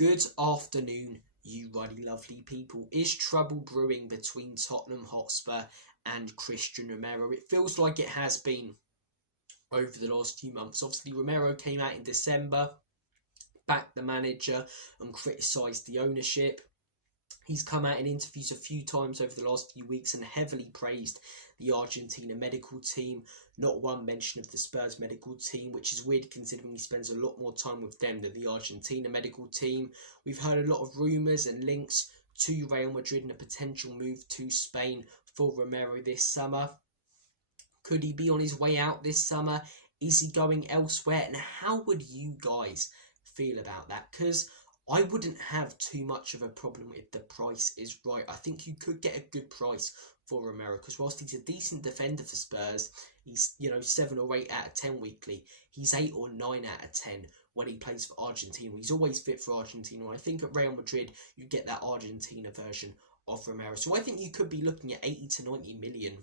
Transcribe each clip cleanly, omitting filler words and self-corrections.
Good afternoon, you ruddy lovely people. Is trouble brewing between Tottenham Hotspur and Cristian Romero? It feels like it has been over the last few months. Obviously, Romero came out in December, backed the manager and criticised the ownership. He's come out in interviews a few times over the last few weeks and heavily praised the Argentinian medical team. Not one mention of the Spurs medical team, which is weird considering he spends a lot more time with them than the Argentina medical team. We've heard a lot of rumours and links to Real Madrid and a potential move to Spain for Romero this summer. Could he be on his way out this summer? Is he going elsewhere? And how would you guys feel about that? Because I wouldn't have too much of a problem if the price is right. I think you could get a good price for Romero because whilst he's a decent defender for Spurs, he's 7 or 8 out of 10 weekly. He's 8 or 9 out of 10 when he plays for Argentina. He's always fit for Argentina. And I think at Real Madrid you get that Argentina version of Romero. So I think you could be looking at 80 to 90 million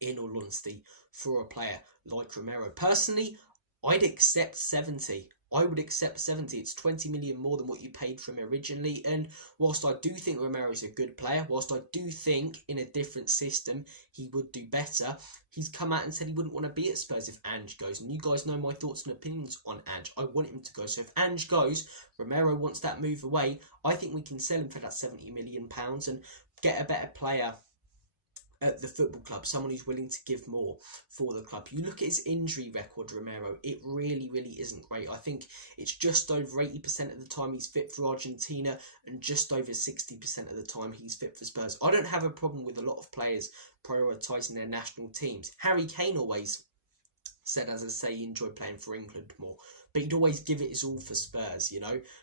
in all honesty for a player like Romero. Personally, I'd accept 70. I would accept 70. It's 20 million more than what you paid for him originally. And whilst I do think Romero is a good player, whilst I do think in a different system he would do better, he's come out and said he wouldn't want to be at Spurs if Ange goes. And you guys know my thoughts and opinions on Ange. I want him to go. So if Ange goes, Romero wants that move away, I think we can sell him for that £70 million and get a better player at the football club, someone who's willing to give more for the club. You look at his injury record, Romero, it really isn't great. I think it's just over 80% of the time he's fit for Argentina and just over 60% of the time he's fit for Spurs. I don't have a problem with a lot of players prioritising their national teams. Harry Kane always said, as I say, he enjoyed playing for England more, but he'd always give it his all for Spurs,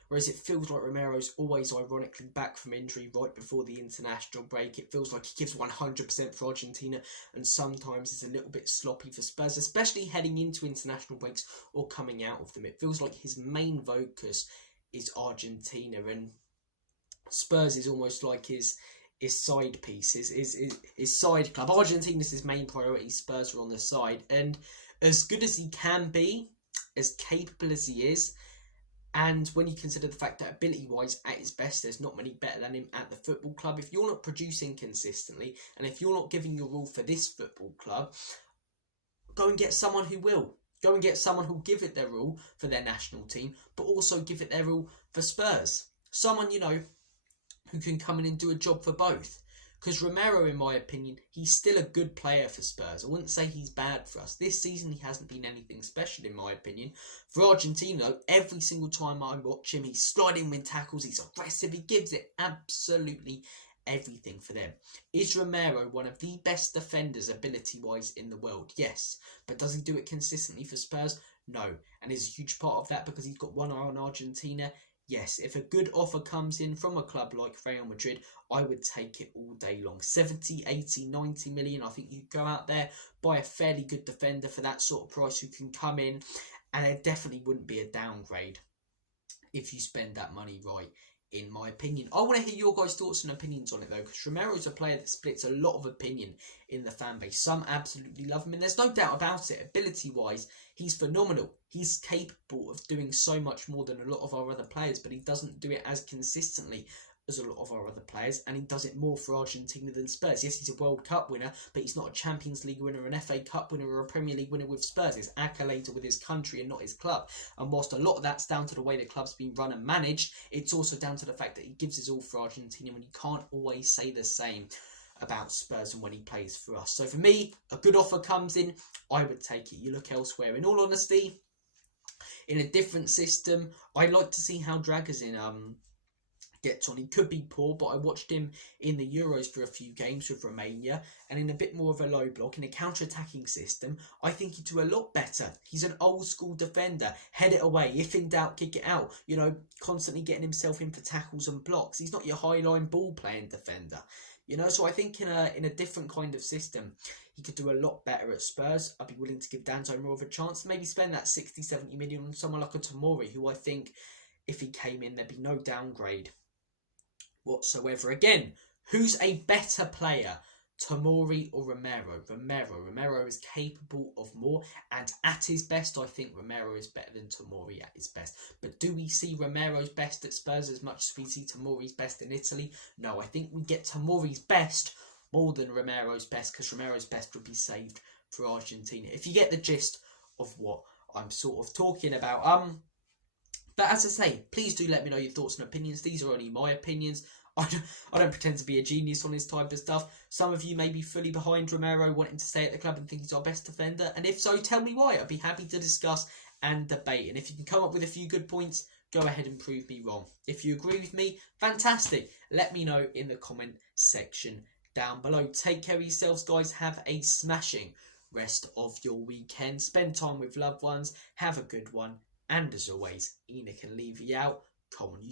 whereas it feels like Romero's always ironically back from injury right before the international break. It feels like he gives 100% for Argentina and sometimes it's a little bit sloppy for Spurs, especially heading into international breaks or coming out of them. It feels like his main focus is Argentina and Spurs is almost like his side piece, his side club. Argentina's his main priority, Spurs are on the side, and as good as he can be, as capable as he is, and when you consider the fact that ability-wise, at his best, there's not many better than him at the football club. If you're not producing consistently, and if you're not giving your all for this football club, go and get someone who will. Go and get someone who'll give it their all for their national team, but also give it their all for Spurs. Someone, who can come in and do a job for both. Because Romero, in my opinion, he's still a good player for Spurs. I wouldn't say he's bad for us. This season, he hasn't been anything special, in my opinion. For Argentina, every single time I watch him, he's sliding with tackles, he's aggressive, he gives it absolutely everything for them. Is Romero one of the best defenders, ability-wise, in the world? Yes. But does he do it consistently for Spurs? No. And is a huge part of that because he's got one eye on Argentina? Yes, if a good offer comes in from a club like Real Madrid, I would take it all day long. 70, 80, 90 million. I think you go out there, buy a fairly good defender for that sort of price who can come in, and it definitely wouldn't be a downgrade if you spend that money right, in my opinion. I want to hear your guys' thoughts and opinions on it though, because Romero's a player that splits a lot of opinion in the fan base. Some absolutely love him, and there's no doubt about it. Ability-wise, he's phenomenal. He's capable of doing so much more than a lot of our other players, but he doesn't do it as consistently as a lot of our other players, and he does it more for Argentina than Spurs. Yes, he's a World Cup winner, but he's not a Champions League winner, an FA Cup winner, or a Premier League winner with Spurs. His accolades are with his country and not his club. And whilst a lot of that's down to the way the club's been run and managed, it's also down to the fact that he gives his all for Argentina, when you can't always say the same about Spurs and when he plays for us. So for me, a good offer comes in, I would take it. You look elsewhere. In all honesty, in a different system, I'd like to see how Dragazin gets on. He could be poor, but I watched him in the Euros for a few games with Romania, and in a bit more of a low block, in a counter-attacking system, I think he'd do a lot better. He's an old-school defender. Head it away. If in doubt, kick it out. Constantly getting himself in for tackles and blocks. He's not your high-line ball-playing defender. So I think in a different kind of system, he could do a lot better at Spurs. I'd be willing to give Danto more of a chance. Maybe spend that 60, 70 million on someone like a Tomori, who I think, if he came in, there'd be no downgrade whatsoever. Again, who's a better player Tomori or Romero? Romero is capable of more, and at his best, I think Romero is better than Tomori at his best. But do we see Romero's best at Spurs as much as we see Tomori's best in Italy? No, I think we get Tomori's best more than Romero's best, because Romero's best would be saved for Argentina. If you get the gist of what I'm sort of talking about. But as I say, please do let me know your thoughts and opinions. These are only my opinions. I don't pretend to be a genius on this type of stuff. Some of you may be fully behind Romero, wanting to stay at the club and think he's our best defender. And if so, tell me why. I'd be happy to discuss and debate. And if you can come up with a few good points, go ahead and prove me wrong. If you agree with me, fantastic. Let me know in the comment section down below. Take care of yourselves, guys. Have a smashing rest of your weekend. Spend time with loved ones. Have a good one. And as always, Enoch can leave you out. Come on, you